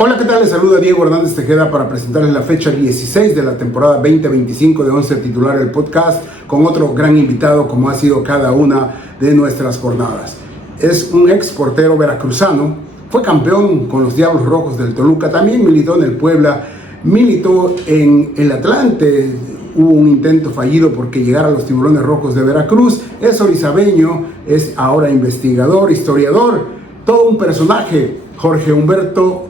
Hola, ¿qué tal? Les saluda Diego Hernández Tejeda para presentarles la fecha 16 de la temporada 2025 de 11 Titular, el podcast, con otro gran invitado como ha sido cada una de nuestras jornadas. Es un ex portero veracruzano, fue campeón con los Diablos Rojos del Toluca, también militó en el Puebla, militó en el Atlante, hubo un intento fallido porque llegara a los Tiburones Rojos de Veracruz, es orizabeño, es ahora investigador, historiador, todo un personaje, Jorge Humberto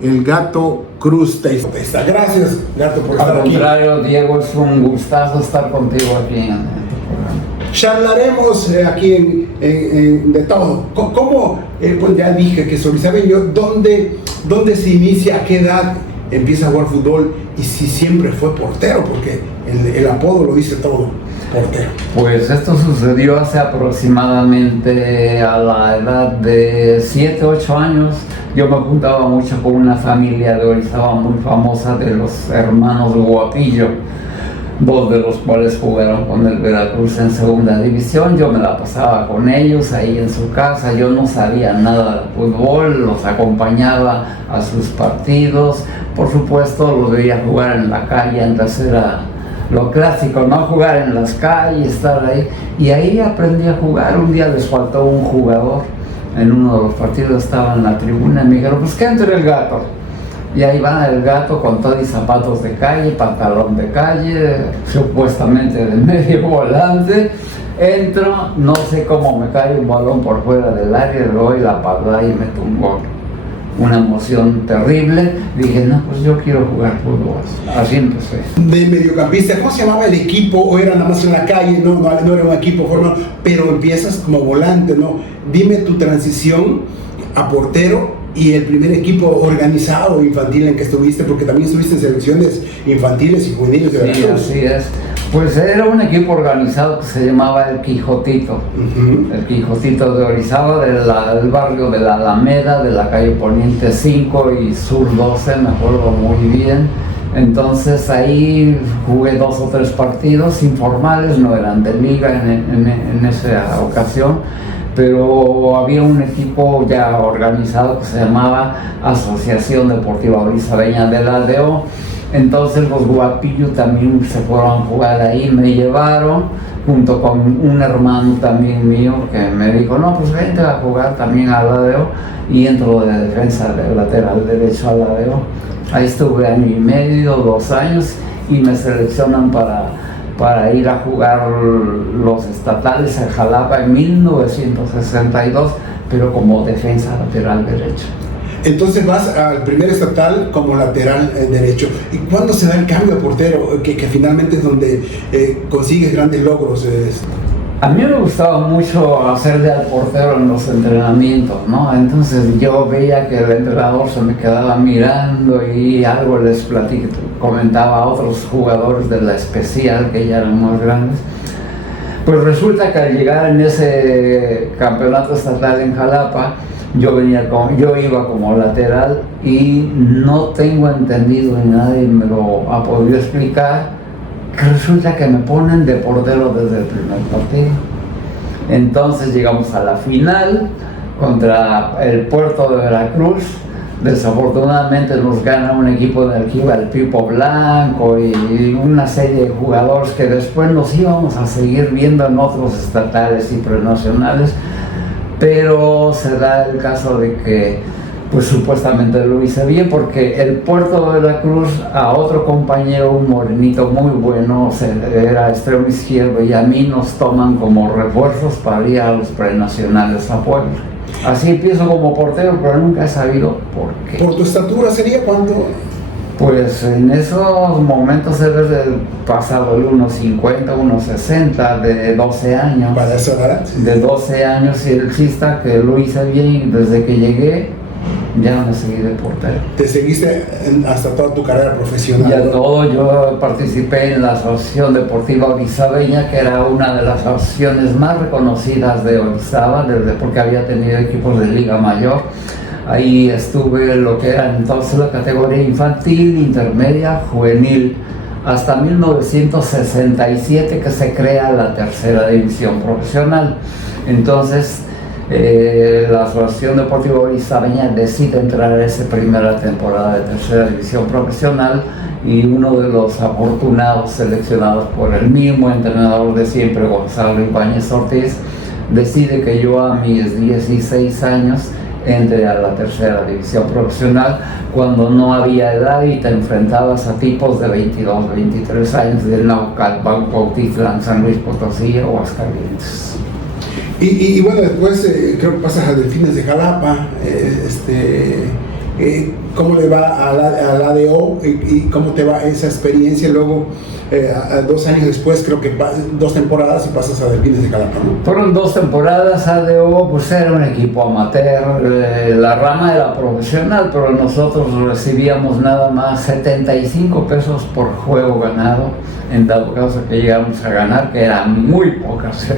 el Gato Cruz Testa. Gracias, Gato, por estar aquí. Al contrario, Diego, es un gustazo estar contigo aquí en tu programa. Charlaremos aquí de todo. ¿Cómo? Pues ya dije que es orizabeño. ¿Dónde se inicia? ¿A qué edad empieza a jugar fútbol? Y si siempre fue portero, porque el apodo lo dice todo, portero. Pues esto sucedió hace aproximadamente a la edad de 7, 8 años. Yo me juntaba mucho con una familia de Orizaba muy famosa de los hermanos Guapillo, dos de los cuales jugaron con el Veracruz en segunda división. Yo me la pasaba con ellos ahí en su casa, yo no sabía nada de fútbol, los acompañaba a sus partidos, por supuesto los veía jugar en la calle, antes era lo clásico, ¿no? Jugar en las calles, estar ahí, y ahí aprendí a jugar. Un día les faltó un jugador, en uno de los partidos estaba en la tribuna y me dijeron, pues que entre el Gato. Y ahí va el Gato con todo y zapatos de calle, pantalón de calle, supuestamente de medio volante. Entro, no sé cómo me cae un balón por fuera del área, le doy la patada y meto un gol. Una emoción terrible. Dije, no, pues yo quiero jugar fútbol. Así empecé. De mediocampista, ¿cómo se llamaba el equipo? ¿O era nada más en la calle? No era un equipo formado, pero empiezas como volante, ¿no? Dime tu transición a portero y el primer equipo organizado infantil en que estuviste, porque también estuviste en selecciones infantiles y juveniles de Veracruz. Sí, así es. Pues era un equipo organizado que se llamaba El Quijotito. El Quijotito de Orizaba, del barrio de la Alameda, de la calle Poniente 5 y Sur 12, me acuerdo muy bien. Entonces ahí jugué 2 o 3 partidos informales, no eran de liga en esa ocasión, pero había un equipo ya organizado que se llamaba Asociación Deportiva Orizabeña del ADO. Entonces los Guapillos también se fueron a jugar ahí, me llevaron junto con un hermano también mío que me dijo, no, pues vente a jugar también al ADO, y entro de defensa, de lateral derecho al ADO. Ahí estuve año y medio, 2 años, y me seleccionan para ir a jugar los estatales en Jalapa en 1962, pero como defensa lateral derecho. Entonces vas al primer estatal como lateral derecho. ¿Y cuándo se da el cambio de portero? Que finalmente es donde consigues grandes logros. A mí me gustaba mucho hacerle al portero en los entrenamientos, ¿no? Entonces yo veía que el entrenador se me quedaba mirando y algo les comentaba a otros jugadores de la especial, que ya eran más grandes. Pues resulta que al llegar en ese campeonato estatal en Jalapa, yo iba como lateral y no tengo entendido y nadie me lo ha podido explicar, que resulta que me ponen de portero desde el primer partido. Entonces llegamos a la final contra el Puerto de Veracruz. Desafortunadamente nos gana un equipo del que iba el Pipo Blanco y una serie de jugadores que después nos íbamos a seguir viendo en otros estatales y prenacionales. Pero se da el caso de que pues supuestamente lo hice bien, porque el Puerto de Veracruz a otro compañero, un morenito muy bueno, era extremo izquierdo, y a mí nos toman como refuerzos para ir a los prenacionales a Puebla. Así empiezo como portero, pero nunca he sabido por qué. ¿Por tu estatura sería cuando? Pues en esos momentos eres pasado el 1.50, 1.60, de 12 años. ¿Para esa edad? De 12 años, y el chiste que lo hice bien desde que llegué, ya me seguí de portero. ¿Te seguiste hasta toda tu carrera profesional? Ya todo, yo participé en la Asociación Deportiva Orizabeña, que era una de las asociaciones más reconocidas de Orizaba, porque había tenido equipos de Liga Mayor. Ahí estuve lo que era entonces la categoría infantil, intermedia, juvenil, hasta 1967 que se crea la tercera división profesional. Entonces La Asociación Deportiva Orizabeña decide entrar a esa primera temporada de tercera división profesional, y uno de los afortunados seleccionados por el mismo entrenador de siempre, Gonzalo Ibáñez Ortiz, decide que yo a mis 16 años entre a la tercera división profesional, cuando no había edad y te enfrentabas a tipos de 22, 23 años del Naucalpan, Cuautitlán, San Luis Potosí o Aguascalientes. Y bueno, después creo que pasas a Delfines de Jalapa. ¿Cómo le va al ADO y cómo te va esa experiencia? Luego, 2 años después, creo que 2 temporadas y pasas a Delfines de Jalapa, ¿no? Fueron 2 temporadas. ADO pues era un equipo amateur, la rama era profesional, pero nosotros recibíamos nada más 75 pesos por juego ganado, en dado caso que llegamos a ganar, que eran muy pocas,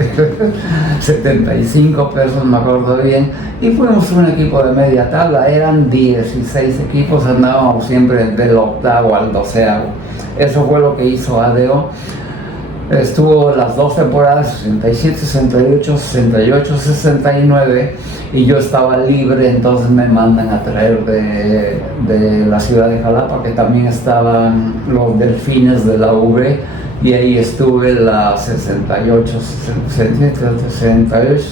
75 pesos, me acuerdo bien, y fuimos un equipo de media tabla, eran 16 equipos, andábamos siempre del 8º al 12º. Eso fue lo que hizo ADO. Estuvo las 2 temporadas, 67, 68, 68, 69, y yo estaba libre, entonces me mandan a traer de la ciudad de Jalapa, que también estaban los Delfines de la UV, y ahí estuve la 68, 67, 68,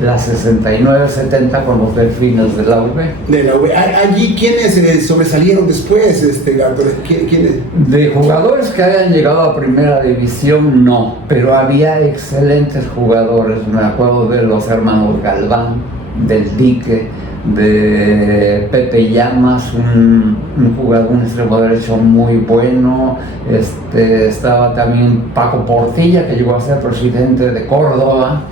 la 69, 70 con los Delfines de la UV. De la UV. Allí, ¿quiénes sobresalieron después, Gato? ¿Quiénes? De jugadores que hayan llegado a primera división, no, pero había excelentes jugadores. Me acuerdo de los hermanos Galván, del Dique, de Pepe Llamas, un jugador, un extremo derecho muy bueno. Estaba también Paco Portilla, que llegó a ser presidente de Córdoba.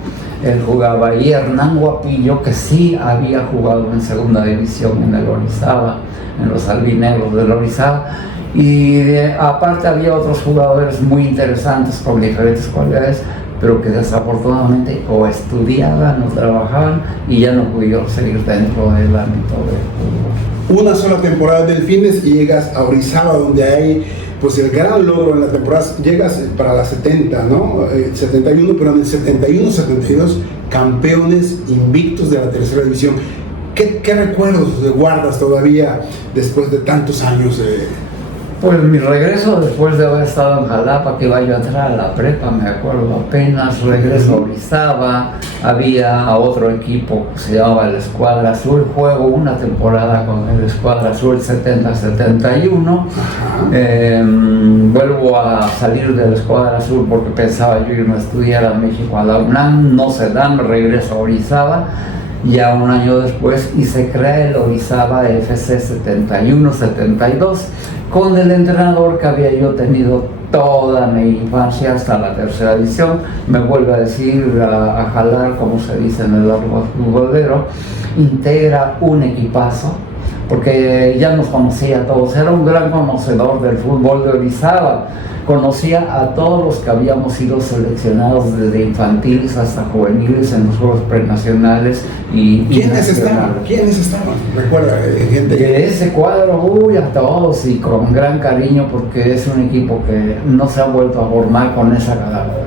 Él jugaba ahí. Hernán Guapillo, que sí había jugado en segunda división en el Orizaba, en los albinegros del Orizaba. Y aparte había otros jugadores muy interesantes con diferentes cualidades, pero que desafortunadamente o estudiaban o trabajaban y ya no pudieron seguir dentro del ámbito del fútbol. Una sola temporada de Delfines y llegas a Orizaba, donde hay pues el gran logro en la temporada. Llegas para la 70, ¿no? 71, pero en el 71-72 campeones invictos de la tercera división. ¿Qué recuerdos guardas todavía después de tantos años? Pues mi regreso después de haber estado en Jalapa, que iba yo a entrar a la prepa, me acuerdo apenas, regreso a Orizaba, había otro equipo que se llamaba el Escuadra Azul, juego una temporada con el Escuadra Azul 70-71, vuelvo a salir del Escuadra Azul porque pensaba yo irme a estudiar a México, a la UNAM, no se da, me regreso a Orizaba. Ya un año después, y se crea el Orizaba FC 71-72 con el entrenador que había yo tenido toda mi infancia hasta la tercera división. Me vuelve a decir, a jalar, como se dice en el argot futbolero, integra un equipazo, porque ya nos conocía a todos, era un gran conocedor del fútbol de Orizaba. Conocía a todos los que habíamos sido seleccionados desde infantiles hasta juveniles en los juegos prenacionales y ¿Quiénes estaban? Recuerda, gente. De ese cuadro, a todos, y con gran cariño, porque es un equipo que no se ha vuelto a formar con esa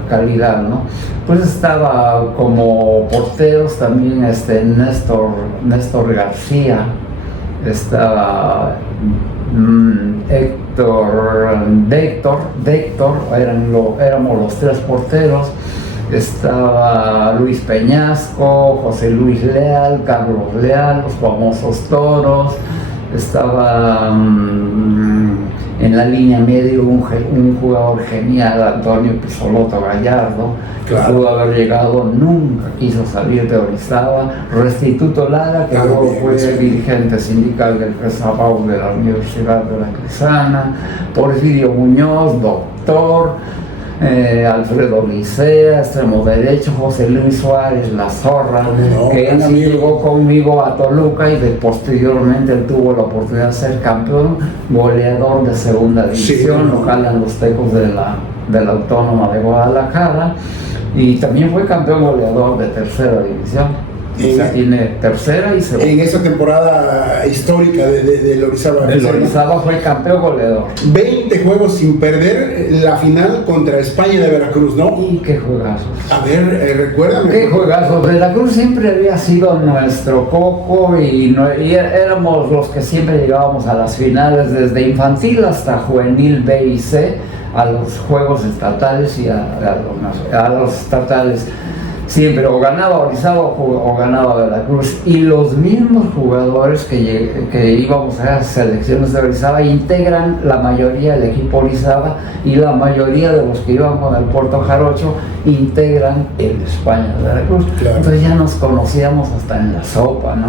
calidad, ¿no? Pues estaba como porteros también Néstor García, estaba Héctor, éramos los 3 porteros. Estaba Luis Peñasco, José Luis Leal, Carlos Leal, los famosos Toros. Estaba en la línea medio un jugador genial, Antonio Pisoloto Gallardo, claro, que pudo haber llegado, nunca quiso salir de Orizaba. Restituto Lara, que luego fue dirigente sindical del FESAPAU de la Universidad de la Crisana. Porfirio Muñoz, doctor. Alfredo Licea, extremo derecho. José Luis Suárez, la Zorra, que él sí llegó conmigo a Toluca y posteriormente él tuvo la oportunidad de ser campeón, goleador de segunda división, local en los Tecos de la Autónoma de Guadalajara, y también fue campeón goleador de tercera división. Ya tiene tercera y segunda. En esa temporada histórica de Orizaba. El Orizaba fue campeón goleador. 20 juegos sin perder, la final contra España de Veracruz, ¿no? Y qué juegazos. A ver, recuérdame. Qué juegazos. Veracruz siempre había sido nuestro coco y éramos los que siempre llegábamos a las finales, desde infantil hasta juvenil B y C, a los juegos estatales y a los estatales. Siempre o ganaba Orizaba o ganaba Veracruz, y los mismos jugadores que íbamos a las selecciones de Orizaba integran la mayoría del equipo Orizaba, y la mayoría de los que iban con el Puerto Jarocho integran el España de Veracruz. Claro. Entonces ya nos conocíamos hasta en la sopa, ¿no?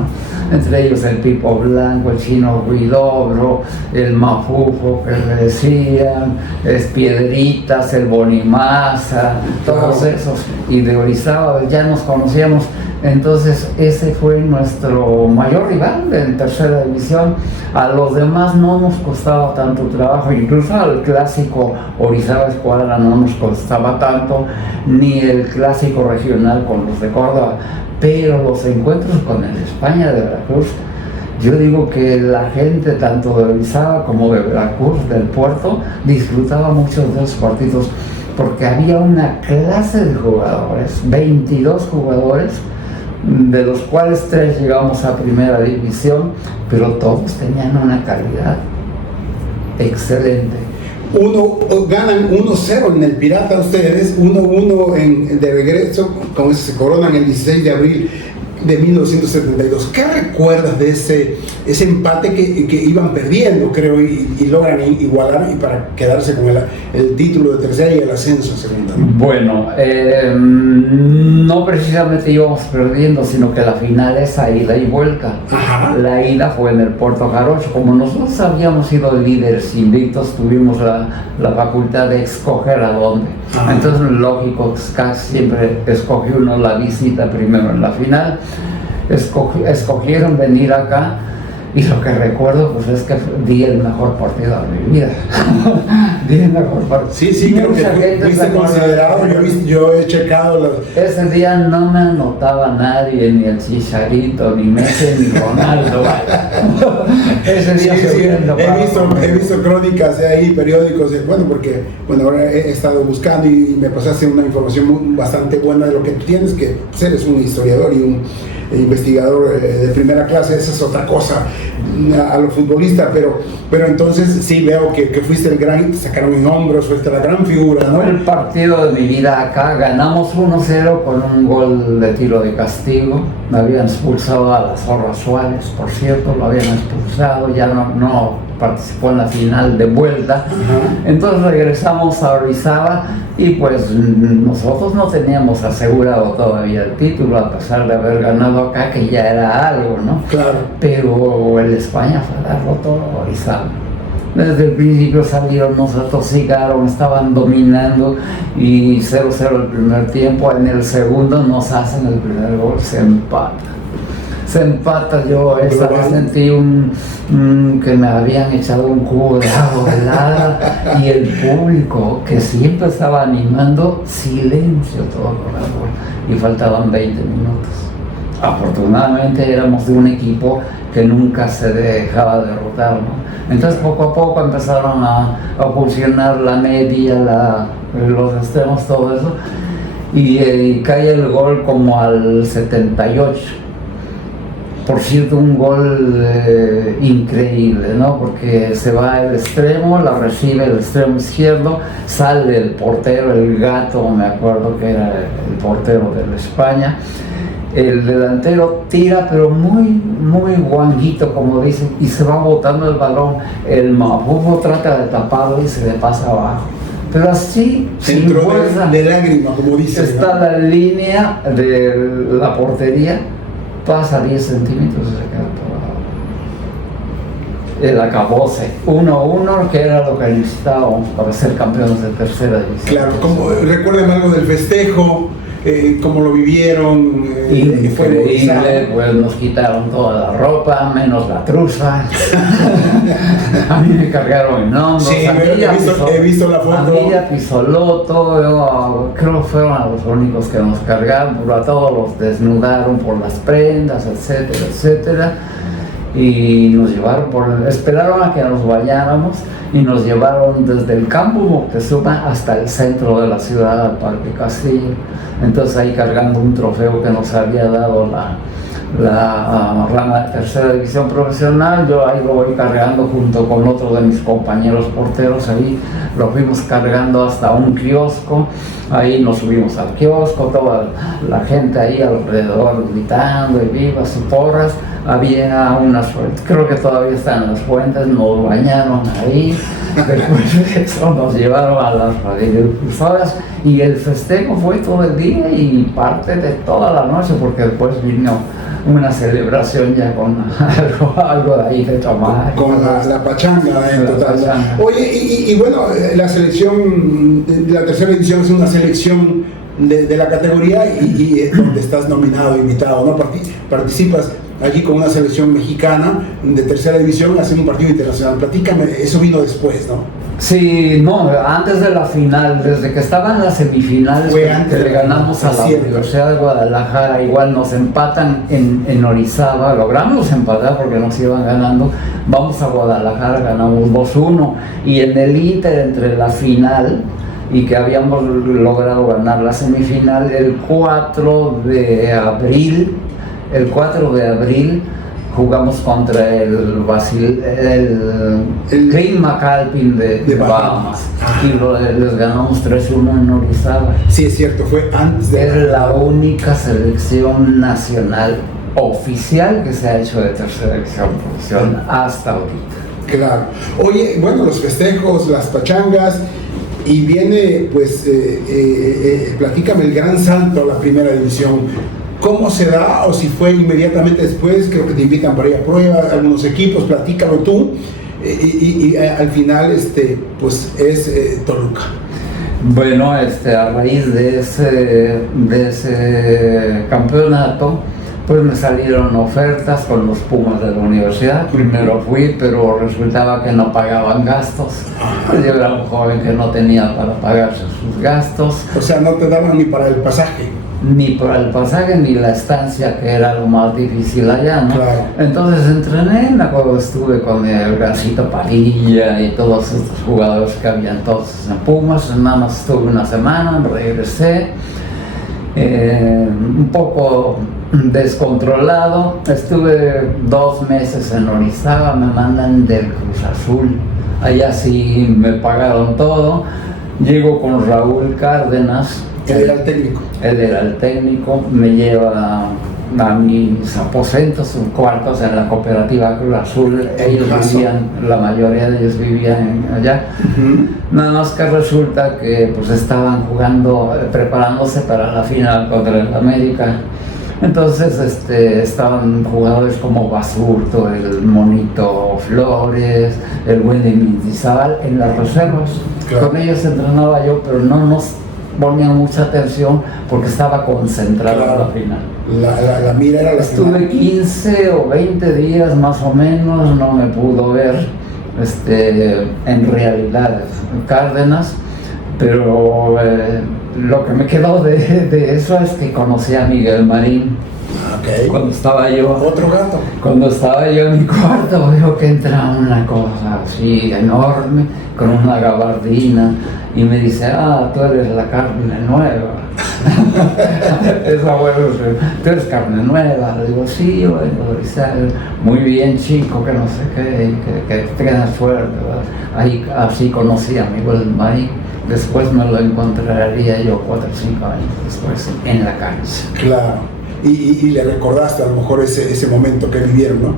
Entre ellos el Pipo Blanco, el Chino Huidobro, el Mafufo que le decían, Piedritas, el Bonimaza, todos esos, y de Orizaba ya nos conocíamos. Entonces ese fue nuestro mayor rival en tercera división. A los demás no nos costaba tanto trabajo, incluso al clásico Orizaba Escuadra no nos costaba tanto, ni el clásico regional con los de Córdoba, pero los encuentros con el España de Veracruz, yo digo que la gente tanto de Orizaba como de Veracruz, del puerto, disfrutaba mucho de esos partidos, porque había una clase de jugadores, 22 jugadores, de los cuales 3 llegamos a primera división, pero todos tenían una calidad excelente. Ganan 1-0 en el Pirata ustedes, 1-1 de regreso, con eso se coronan el 16 de abril de 1972. ¿Qué recuerdas de ese empate que iban perdiendo, creo, y logran igualar y para quedarse con el título de tercera y el ascenso a segunda? Bueno, no precisamente íbamos perdiendo, sino que la final es a ida y vuelta. Ajá. La ida fue en el Puerto Jarocho. Como nosotros habíamos sido líderes invictos, tuvimos la facultad de escoger a dónde. Ajá. Entonces, lógico, siempre escogió uno la visita primero en la final. Escogieron venir acá, y lo que recuerdo pues es que di el mejor partido de mi vida. Di el mejor partido. Sí, creo que fuiste considerado. Yo he checado Ese día no me anotaba nadie, ni el Chicharito, ni Messi, ni Ronaldo. Ese día he visto crónicas de ahí, periódicos, porque ahora he estado buscando y me pasaste una información bastante buena de lo que tú tienes, que eres un historiador y un investigador de primera clase. Esa es otra cosa a los futbolistas, pero entonces sí veo que fuiste el gran, te sacaron en hombros, fuiste la gran figura, ¿no? Fue el partido de mi vida acá. Ganamos 1-0 con un gol de tiro de castigo. Me habían expulsado a la Zorra Suárez, por cierto, lo habían expulsado, ya no participó en la final de vuelta. Entonces regresamos a Orizaba y pues nosotros no teníamos asegurado todavía el título, a pesar de haber ganado acá, que ya era algo, ¿no? Claro. Pero el España fue a darlo todo a Orizaba. Desde el principio salieron, nos atosigaron, estaban dominando, y 0-0 el primer tiempo. En el segundo nos hacen el primer gol, se empata. Yo esa vez sentí que me habían echado un cubo de agua helada, y el público, que siempre estaba animando, silencio todo por el gol, y faltaban 20 minutos. Afortunadamente éramos de un equipo que nunca se dejaba derrotar, ¿no? Entonces poco a poco empezaron a funcionar la media, los extremos, todo eso, y cae el gol como al 78. Por cierto, un gol increíble, ¿no? Porque se va el extremo, la recibe el extremo izquierdo, sale el portero, el Gato, me acuerdo que era el portero de la España. El delantero tira, pero muy guanguito, como dicen, y se va botando el balón. El Mafufo trata de taparlo y se le pasa abajo. Pero así, sin fuerza, de lágrima, como dicen. Está, ¿no? La línea de la portería, pasa 10 centímetros y se queda por abajo. El acabose 1-1, que era lo que necesitábamos para ser campeones de tercera división. Claro, recuerden algo del festejo. cómo lo vivieron. Increíble, pues nos quitaron toda la ropa, menos la truza. A mí me cargaron en hombros. Sí, he visto la foto. A mí ya Pisoloto, yo creo que fueron los únicos que nos cargaron, pero a todos los desnudaron por las prendas, etcétera, etcétera. Y nos llevaron esperaron a que nos bañáramos y nos llevaron desde el campo Moctezuma hasta el centro de la ciudad, al Parque Castillo. Entonces ahí cargando un trofeo que nos había dado la rama de tercera división profesional, yo ahí lo voy cargando junto con otro de mis compañeros porteros, ahí lo fuimos cargando hasta un kiosco, ahí nos subimos al kiosco, toda la gente ahí alrededor gritando y vivas y porras. Había unas fuentes, creo que todavía están las fuentes, nos bañaron ahí, después de eso nos llevaron a las radiodifusoras y el festejo fue todo el día y parte de toda la noche, porque después vino una celebración ya con algo de ahí de tomar. Con la pachanga en total. Oye, y bueno, la selección de la tercera división es una selección de la categoría y es donde estás nominado, invitado, ¿no? Participas allí con una selección mexicana de tercera división, hacen un partido internacional. Platícame, eso vino después, ¿no? Sí, no, antes de la final, desde que estaban las semifinales, que le ganamos a la Universidad de Guadalajara, igual nos empatan en Orizaba, logramos empatar porque nos iban ganando, vamos a Guadalajara, ganamos 2-1, y en el Inter entre la final y que habíamos logrado ganar la semifinal, el 4 de abril jugamos contra el Green McAlpin de Bahamas y les ganamos 3-1 en Orizaba. Sí, es cierto, fue antes de... Es la única selección nacional oficial que se ha hecho de tercera división profesional hasta ahorita. Claro. Oye, bueno, los festejos, las pachangas, y viene, pues, platícame el gran salto a la primera división. ¿Cómo se da o si fue inmediatamente después? Creo que te invitan para ir a prueba, algunos equipos, platícalo tú. Y al final, pues es Toluca. Bueno, a raíz de ese campeonato, pues me salieron ofertas con los Pumas de la universidad. Primero fui, pero resultaba que no pagaban gastos. Pues yo era un joven que no tenía para pagarse sus gastos. O sea, no te daban ni para el pasaje. Ni para el pasaje ni la estancia, que era lo más difícil allá, ¿no? Claro. Entonces entrené, me acuerdo, estuve con el Gancito Padilla y todos estos jugadores que habían todos en Pumas. Nada más estuve una semana, regresé, un poco descontrolado. Estuve 2 meses en Orizaba, me mandan del Cruz Azul. Allá sí me pagaron todo. Llego con Raúl Cárdenas. Él era el técnico. Él era el técnico, me lleva a mis aposentos, sus cuartos en la cooperativa Cruz Azul. Ellos vivían, la mayoría de ellos vivían allá. Nada más que resulta que pues estaban jugando, preparándose para la final contra el América. Entonces estaban jugadores como Basurto, el Monito Flores, el Wendy Mendizábal en las reservas. Claro. Con ellos entrenaba yo, pero no nos ponía mucha atención porque estaba concentrado en la final. La mira era la Estuve final. 15 o 20 días más o menos, no me pudo ver en realidad Cárdenas, pero lo que me quedó de eso es que conocí a Miguel Marín. Okay. Cuando estaba yo... Otro gato. Cuando estaba yo en mi cuarto, veo que entra una cosa así enorme, con una gabardina, y me dice, tú eres la carne nueva. Esa bueno, tú eres carne nueva. Le digo, sí, bueno, dice, muy bien, chico, que no sé qué, que tengas suerte, ¿verdad? Ahí así conocí a Miguel Marín. Después me lo encontraría yo 4 o 5 años después en la cancha. Claro. Y le recordaste a lo mejor ese momento que vivieron, ¿no?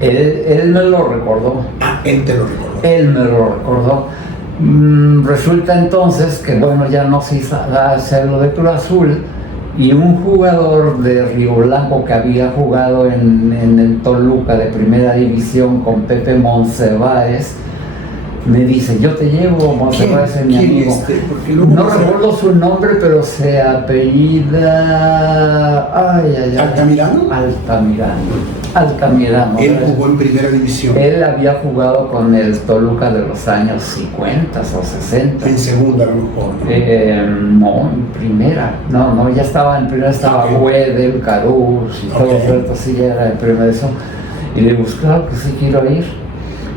Él me lo recordó. Él te lo recordó. Él me lo recordó. Resulta entonces que, bueno, ya no se hizo hacerlo de Cruz Azul, y un jugador de Río Blanco que había jugado en el Toluca de primera división con Pepe Monsiváis me dice, yo te llevo, Monserrat es mi amigo. No recuerdo su nombre, pero se apellida... ¿Altamirano? Altamirano. Él jugó en primera división. Él había jugado con el Toluca de los años 50 o 60. En segunda a lo mejor. No, en primera. No, ya estaba en primera, estaba Güedel, Carús y todo esto, sí, ya era en primera eso. Y le digo, claro que sí quiero ir.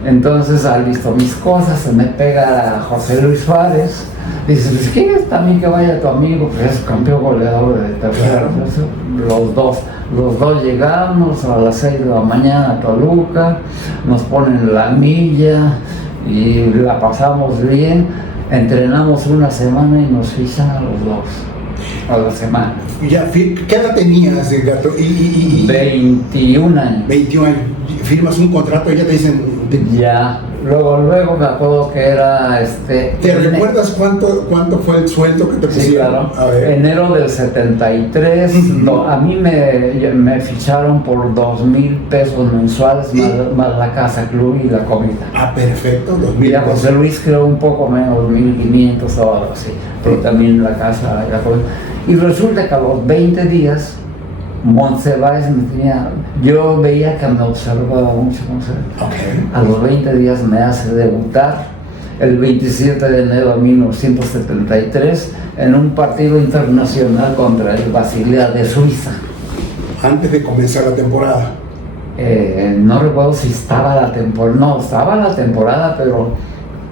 Entonces, al visto mis cosas, se me pega a José Luis Suárez. Dice, pues, ¿quieres también que vaya tu amigo? Pues es campeón goleador de tercera. Los dos llegamos a las 6 de la mañana a Toluca, nos ponen la milla y la pasamos bien. Entrenamos una semana y nos fichan a los dos. A la semana. Ya, ¿qué edad tenías, Gato? 21 años. 21 años. Firmas un contrato y ya te dicen... Ya, luego me acuerdo que era ¿Te recuerdas cuánto fue el sueldo que te pusieron? Sí, claro. A ver. Enero del 73, a mí me ficharon por 2,000 pesos mensuales, más la casa club y la comida. Ah, perfecto, 2,000 y a José Luis creo un poco menos, 1,500 o algo así, pero también la casa y la comida. Y resulta que a los 20 días Monserrat me tenía, yo veía que me observaba mucho Monserrat. A los 20 días me hace debutar el 27 de enero de 1973 en un partido internacional contra el Basilea de Suiza. Antes de comenzar la temporada. No recuerdo si estaba la temporada, no, estaba la temporada, pero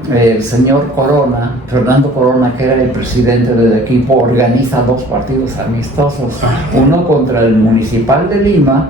el señor Corona, Fernando Corona, que era el presidente del equipo, organiza 2 partidos amistosos, uno contra el Municipal de Lima,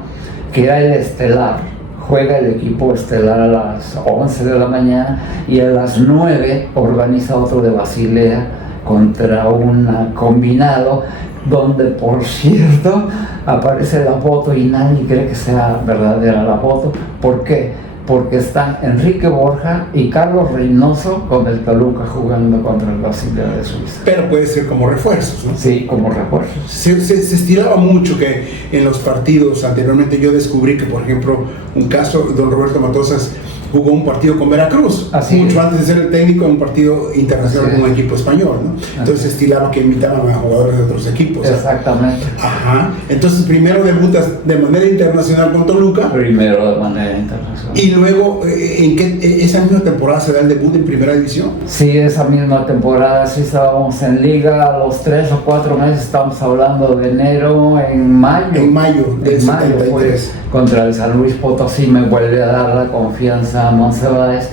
que era el estelar, juega el equipo estelar a las 11 de la mañana, y a las 9 organiza otro de Basilea contra un combinado, donde por cierto aparece la foto y nadie cree que sea verdadera la foto. ¿Por qué? Porque están Enrique Borja y Carlos Reynoso con el Toluca jugando contra el Basilea de Suiza. Pero puede ser como refuerzos, ¿no? Sí, como refuerzos. Se estilaba mucho que en los partidos anteriormente yo descubrí que, por ejemplo, un caso, don Roberto Matosas jugó un partido con Veracruz, mucho antes de ser el técnico en un partido internacional con un equipo español, ¿no? Entonces se estilaba que invitaban a jugadores de otros equipos. Exactamente. Ajá. Entonces primero debutas de manera internacional con Toluca. Primero de manera internacional. Y luego, ¿esa misma temporada se da el debut en primera división? Sí, esa misma temporada sí estábamos en liga, a los 3 o 4 meses, estamos hablando de enero, en mayo. En mayo del 73. Contra el San Luis Potosí me vuelve a dar la confianza a Monserrat,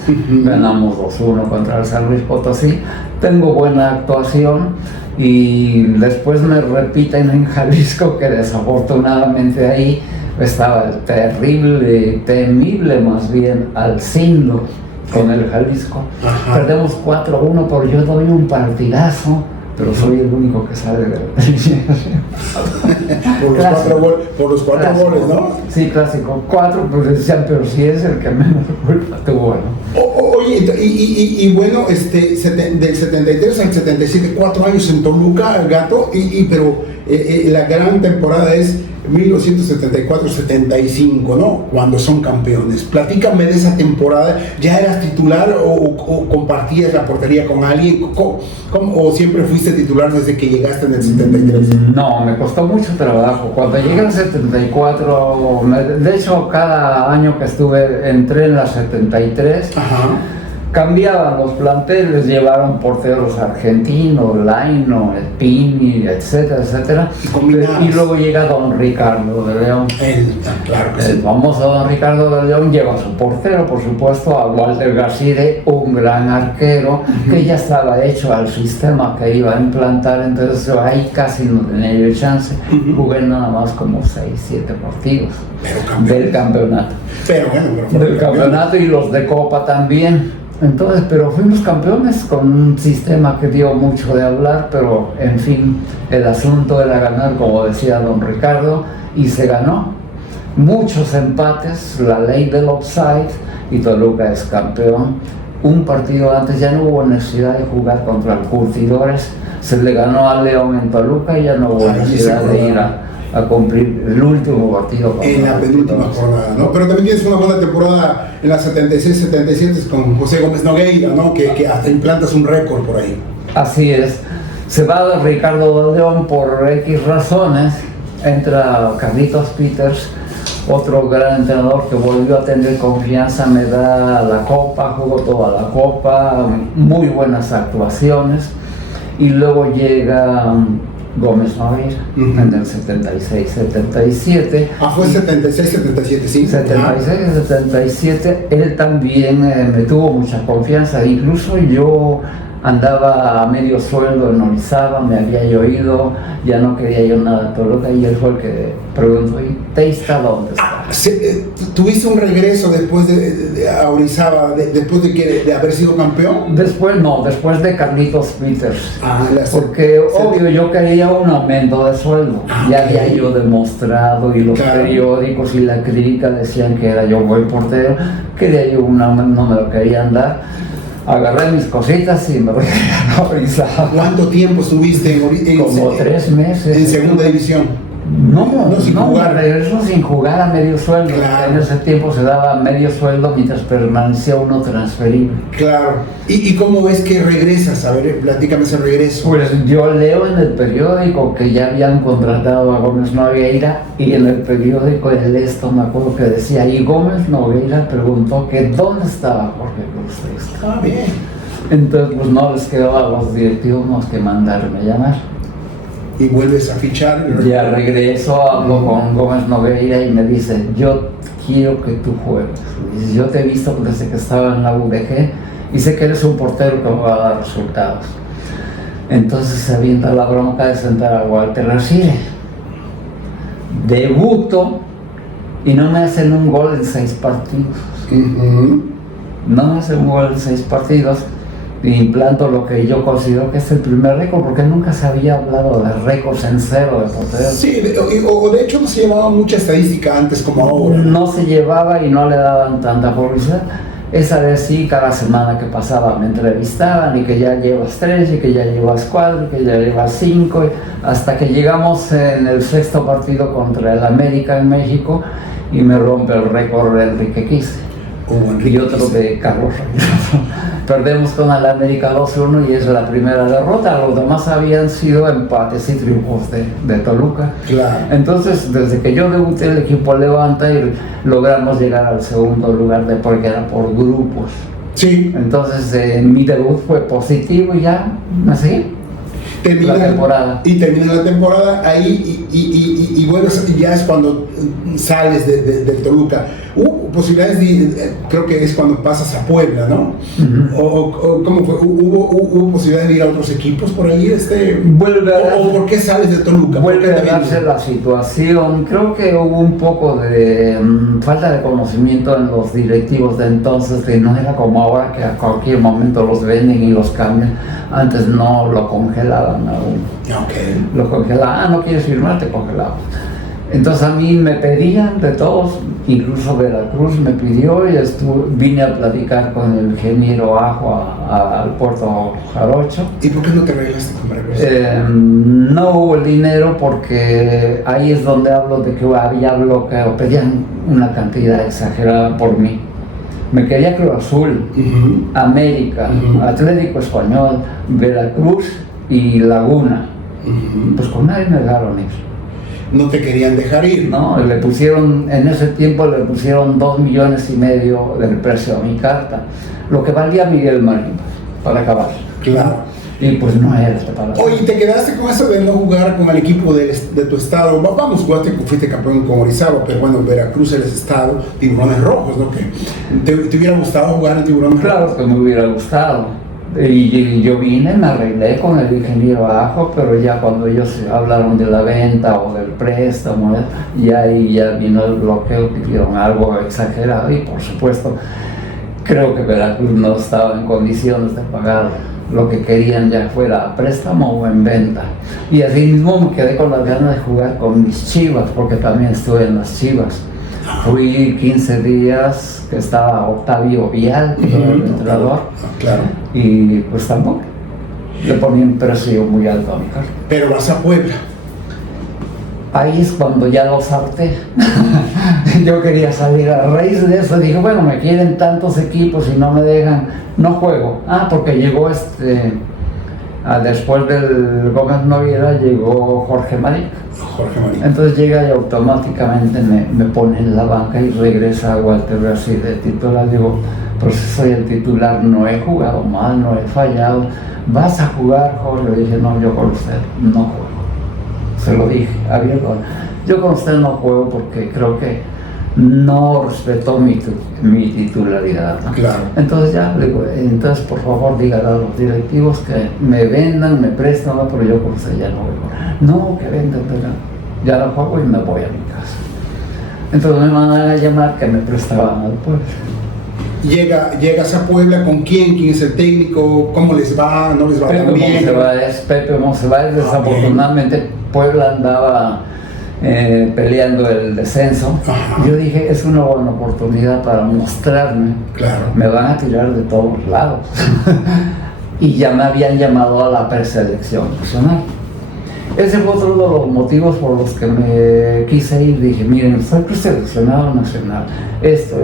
ganamos 2-1 contra el San Luis Potosí, tengo buena actuación y después me repiten en Jalisco, que desafortunadamente ahí estaba el temible más bien Alcindo con el Jalisco. Perdemos 4-1, pero yo doy un partidazo, pero soy el único que sale de por los 4 goles, ¿no? Sí, clásico. 4, pues decían, pero si es el que menos culpa tuvo, ¿no? Oye, y bueno, del 73 al 77, 4 años en Toluca, Gato, pero la gran temporada es 1974-75, ¿no? Cuando son campeones. Platícame de esa temporada. ¿Ya eras titular o compartías la portería con alguien? ¿O siempre fuiste titular desde que llegaste en el 73? No, me costó mucho trabajo. Cuando llegué al 74, de hecho cada año que estuve entré en la 73. Cambiaban los planteles, llevaron porteros argentinos, Laino, Pini, etcétera, etcétera. Y luego llega don Ricardo de León. Claro que el famoso don Ricardo de León lleva a su portero, por supuesto, a Walter Garcide, un gran arquero, que ya estaba hecho al sistema que iba a implantar, entonces ahí casi no tenía yo chance. Jugué nada más como 6-7 partidos del campeonato. Del campeonato y los de Copa también. Entonces, pero fuimos campeones con un sistema que dio mucho de hablar, pero en fin, el asunto era ganar, como decía don Ricardo, y se ganó. Muchos empates, la ley del offside, y Toluca es campeón. Un partido antes ya no hubo necesidad de jugar contra el Curtidores, se le ganó a León en Toluca y ya no hubo necesidad de ir a cumplir el último partido. En la penúltima jornada, ¿no? Pero también tienes una buena temporada en la 76-77 con José Gómez Nogueira, ¿no? Que hasta implantas un récord por ahí. Así es. Se va Ricardo León por X razones, entra Carlitos Peters, otro gran entrenador que volvió a tener confianza, me da la copa, jugó toda la copa, muy buenas actuaciones, y luego llega Gómez Nogueira en el 76-77. Fue 76-77, sí. 76-77, él también me tuvo mucha confianza, incluso yo andaba a medio sueldo en Orizaba, me había oído, ya no quería yo nada de Toluca, y él fue el que preguntó, ¿y Teista dónde está? ¿Tuviste un regreso después a Orizaba, después de haber sido campeón? Después de Carlitos Peters, porque obvio yo quería un aumento de sueldo, ya había yo demostrado, y los periódicos y la crítica decían que era yo buen portero, quería yo un aumento, no me lo querían dar. Agarré mis cositas y me voy a Orizaba. ¿Cuánto tiempo estuviste como 3 meses. ¿En segunda división? No, me regreso sin jugar a medio sueldo. Claro. En ese tiempo se daba medio sueldo mientras permanecía uno transferible. Claro. ¿Y cómo ves que regresas? A ver, platícame ese regreso. Pues yo leo en el periódico que ya habían contratado a Gómez Nogueira, y en el periódico El Esto me acuerdo que decía, y Gómez Nogueira preguntó que dónde estaba Jorge Cruz. Bien. Entonces pues no les quedó a los directivos más que mandarme a llamar. Y vuelves a fichar. Ya regreso, hablo con Gómez Nogueira y me dice, yo quiero que tú juegues. Dice, yo te he visto desde que estaba en la UDG y sé que eres un portero que va a dar resultados. Entonces se avienta la bronca de sentar a Walter Arcire. Debuto y no me hacen un gol en 6 partidos. No me hacen un gol en 6 partidos. Implanto lo que yo considero que es el primer récord, porque nunca se había hablado de récords en cero de porteros. Sí, o de hecho no se llevaba mucha estadística antes como ahora. No se llevaba y no le daban tanta publicidad. Esa vez sí, cada semana que pasaba me entrevistaban, y que ya llevas 3, y que ya llevas 4, y que ya llevas 5, hasta que llegamos en el 6º partido contra el América en México, y me rompe el récord de Enrique Quise. Y otro de Carlos Reynoso. Perdemos con el América 2-1 y es la primera derrota. Los demás habían sido empates y triunfos de Toluca. Claro. Entonces, desde que yo debuté, el equipo levanta y logramos llegar al segundo lugar, porque era por grupos. Sí. Entonces, mi debut fue positivo y ya me seguí. Termina la temporada ahí y bueno, ya es cuando sales del Toluca. Hubo posibilidades creo que es cuando pasas a Puebla, ¿no? O ¿cómo fue? ¿Hubo posibilidades de ir a otros equipos por ahí? ¿O por qué sales de Toluca? Vuelve a darse la situación. Creo que hubo un poco de falta de conocimiento en los directivos de entonces, que no era como ahora, que a cualquier momento los venden y los cambian. Antes no, lo congelaban aún. Lo congelaban, no quieres firmar, te congelaban. Entonces a mí me pedían de todos, incluso Veracruz me pidió, y vine a platicar con el ingeniero Ajo al Puerto Jarocho. ¿Y por qué no te arreglaste con Veracruz? No hubo el dinero, porque ahí es donde hablo de que había bloqueo, pedían una cantidad exagerada por mí. Me quería Cruz Azul, América, Atlético Español, Veracruz y Laguna. Pues con nadie me dejaron ir. No te querían dejar ir. No, en ese tiempo le pusieron 2,5 millones del precio a mi carta, lo que valía Miguel Marín, para acabar. Claro. Y pues no era este para. Oye, ¿te quedaste con eso de no jugar con el equipo de tu estado? Vamos, fuiste campeón con Orizaba, pero bueno, Veracruz eres estado, Tiburones Rojos, ¿no? ¿Te hubiera gustado jugar en Tiburones Rojos? Claro que me hubiera gustado. Y yo vine, me arreglé con el ingeniero Ajo, pero ya cuando ellos hablaron de la venta o del préstamo, ya vino el bloqueo, pidieron algo exagerado, y por supuesto creo que Veracruz no estaba en condiciones de pagar lo que querían, ya fuera a préstamo o en venta. Y así mismo me quedé con las ganas de jugar con mis Chivas, porque también estuve en las Chivas. Fui 15 días, que estaba Octavio Vial, el entrenador, claro. Y pues tampoco le ponían precio muy alto a mi carta. Pero vas a Puebla. Ahí es cuando ya lo salté. Yo quería salir. A raíz de eso dije, bueno, me quieren tantos equipos y no me dejan, no juego. Porque llegó después del Gómez Noguera llegó Jorge Marín. Entonces llega y automáticamente me pone en la banca y regresa a Walter así de titular. Digo, pues soy el titular, no he jugado mal, no he fallado. ¿Vas a jugar, Jorge? Le dije, no, yo con usted no juego. Se lo dije abierto. Yo con usted no juego porque creo que no respetó mi titularidad, ¿no? Claro. Entonces ya, le digo, entonces por favor dígale a los directivos que me vendan, me prestan, pero yo con usted ya no juego. No, que vendan, ya no juego y me voy a mi casa. Entonces me mandan a llamar que me prestaban al pueblo. Llegas a Puebla, ¿con quién? ¿Quién es el técnico? ¿Cómo les va? ¿No les va tan bien? Pepe Monsiváis. Desafortunadamente Puebla andaba peleando el descenso. Yo dije, es una buena oportunidad para mostrarme. Claro. Me van a tirar de todos lados. Y ya me habían llamado a la preselección nacional. Ese fue otro de los motivos por los que me quise ir. Dije, miren, soy preseleccionado nacional, esto,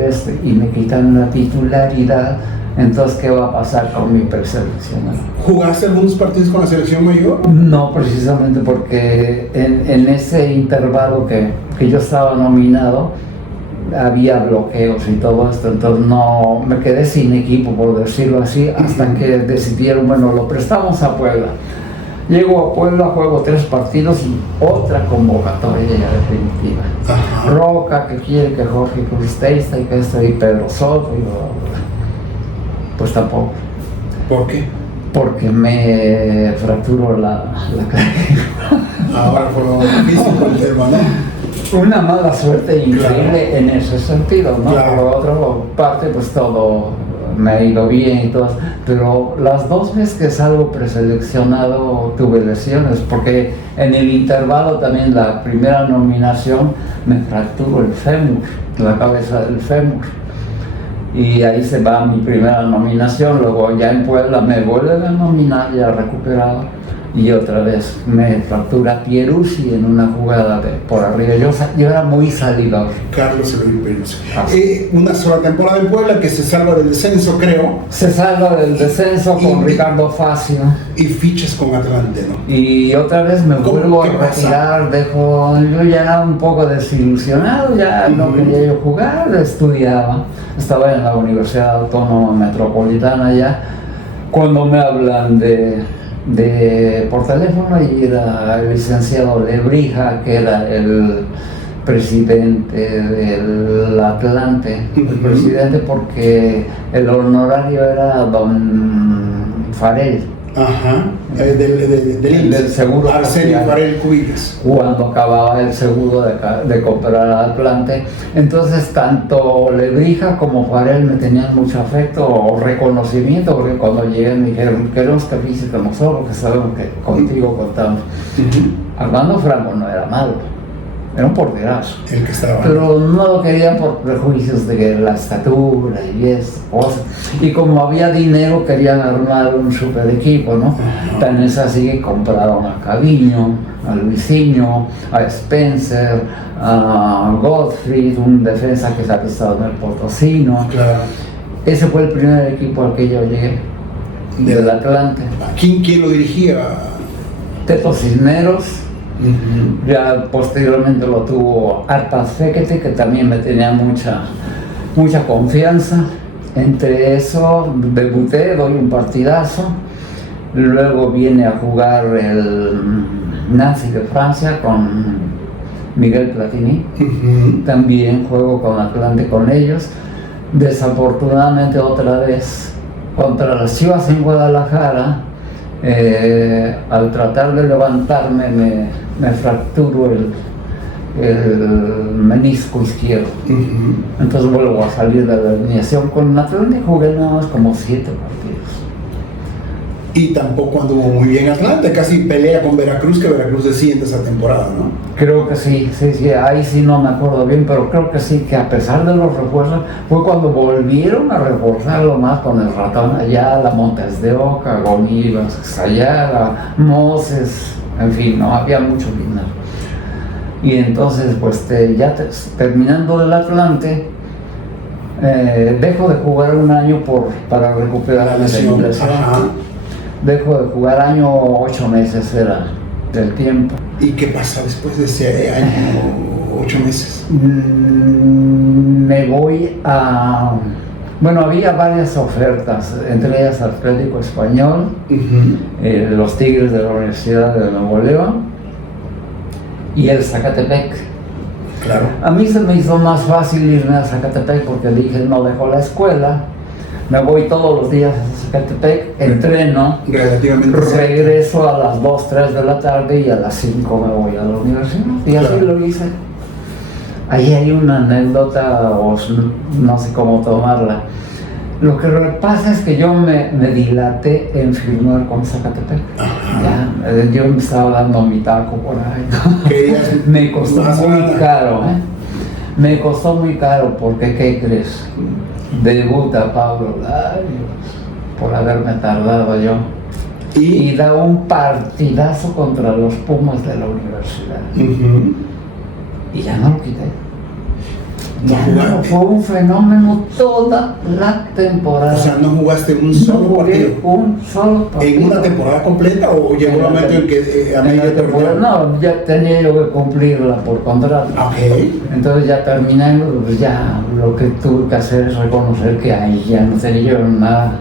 y me quitan la titularidad, entonces, ¿qué va a pasar con mi preseleccionado? ¿Jugaste algunos partidos con la selección mayor? No, precisamente porque en ese intervalo que yo estaba nominado, había bloqueos y todo esto, entonces no, me quedé sin equipo, por decirlo así, hasta que decidieron, bueno, lo prestamos a Puebla. Llego a Puebla, juego 3 partidos y otra convocatoria ya definitiva. Ajá. Roca, que quiere que Jorge Cristesta y que esto, y Pedro Soto, y pues tampoco. ¿Por qué? Porque me fracturó la clavícula. Ahora por lo físico el tema, ¿no? Una mala suerte increíble, claro, en ese sentido, ¿no? Claro. Por otra parte, pues todo me ha ido bien y todo, pero las 2 veces que salgo preseleccionado tuve lesiones, porque en el intervalo también, la primera nominación, me fracturó el fémur, la cabeza del fémur, y ahí se va mi primera nominación. Luego ya en Puebla me vuelven a nominar, ya recuperado, y otra vez me fractura Pierucci en una jugada por arriba. Yo era muy salidor. Carlos Eloy Pierucci. Una sola temporada en Puebla, que se salva del descenso, creo. Se salva del descenso con Ricardo Facio. Y fichas con Atlante, ¿no? Y otra vez me vuelvo a retirar, yo ya era un poco desilusionado, ya no quería yo jugar, estudiaba. Estaba en la Universidad Autónoma Metropolitana ya, cuando me hablan por teléfono, y era el licenciado Lebrija, que era el presidente del Atlante, el presidente, porque el honorario era don Farel. Ajá, del seguro Arsenio Farel Cubitas. Cuando acababa el seguro de comprar al Atlante, entonces tanto Lebrija como Farel me tenían mucho afecto o reconocimiento, porque cuando llegué me dijeron, queremos que visites nosotros porque sabemos que contigo contamos. Armando Franco no era malo, era un porterazo, el que estaba, pero no lo querían por prejuicios de la estatura y eso, cosas. Y como había dinero, querían armar un super equipo, ¿no? Tan es así que compraron a Caviño, a Luisinho, a Spencer, a Gottfried, un defensa que se ha estado en el Potosino. Claro. Ese fue el primer equipo al que yo llegué, del Atlante. ¿Quién lo dirigía? Teto Cisneros. Ya posteriormente lo tuvo Arpad Fekete, que también me tenía mucha confianza. Entre eso debuté, doy un partidazo. Luego viene a jugar el Nancy de Francia con Miguel Platini. También juego con Atlante con ellos. Desafortunadamente otra vez contra las Chivas en Guadalajara, al tratar de levantarme me fracturo el menisco izquierdo. Entonces vuelvo a salir de la alineación. Con Atlante jugué nada más como 7 partidos. Y tampoco anduvo muy bien Atlante, casi pelea con Veracruz, que Veracruz desciende esa temporada, ¿no? Creo que sí, ahí sí no me acuerdo bien, pero creo que sí, que a pesar de los refuerzos, fue cuando volvieron a reforzarlo más con el Ratón Ayala, Montes de Oca, Gonivas, Ayala, Moses, en fin, no había mucho dinero. Y entonces, pues terminando del Atlante, dejo de jugar un año para recuperar la lesión. Dejo de jugar año 8 meses era del tiempo. ¿Y qué pasa después de ese año 8 meses? Me voy a... Bueno, había varias ofertas, entre ellas Atlético Español, los Tigres de la Universidad de Nuevo León y el Zacatepec. Claro. A mí se me hizo más fácil irme a Zacatepec porque dije, no dejo la escuela, me voy todos los días a Zacatepec, entreno, regreso a las 2, 3 de la tarde y a las 5 me voy a la universidad. Y así lo hice. Ahí hay una anécdota, o no sé cómo tomarla. Lo que pasa es que yo me dilaté en firmar con Zacatepec. Yo me estaba dando mi taco por ahí, ¿no? Me costó muy caro, Me costó muy caro porque, ¿qué crees? Debuta Pablo Larios por haberme tardado yo. Y da un partidazo contra los Pumas de la universidad. Y ya no lo quité. Fue un fenómeno toda la temporada. O sea, ¿no jugaste un solo partido? Un solo partido. ¿En una temporada completa o llegó un momento en que a media temporada? No, ya tenía yo que cumplirla por contrato. Entonces ya terminé, pues ya lo que tuve que hacer es reconocer que ahí ya no tenía yo nada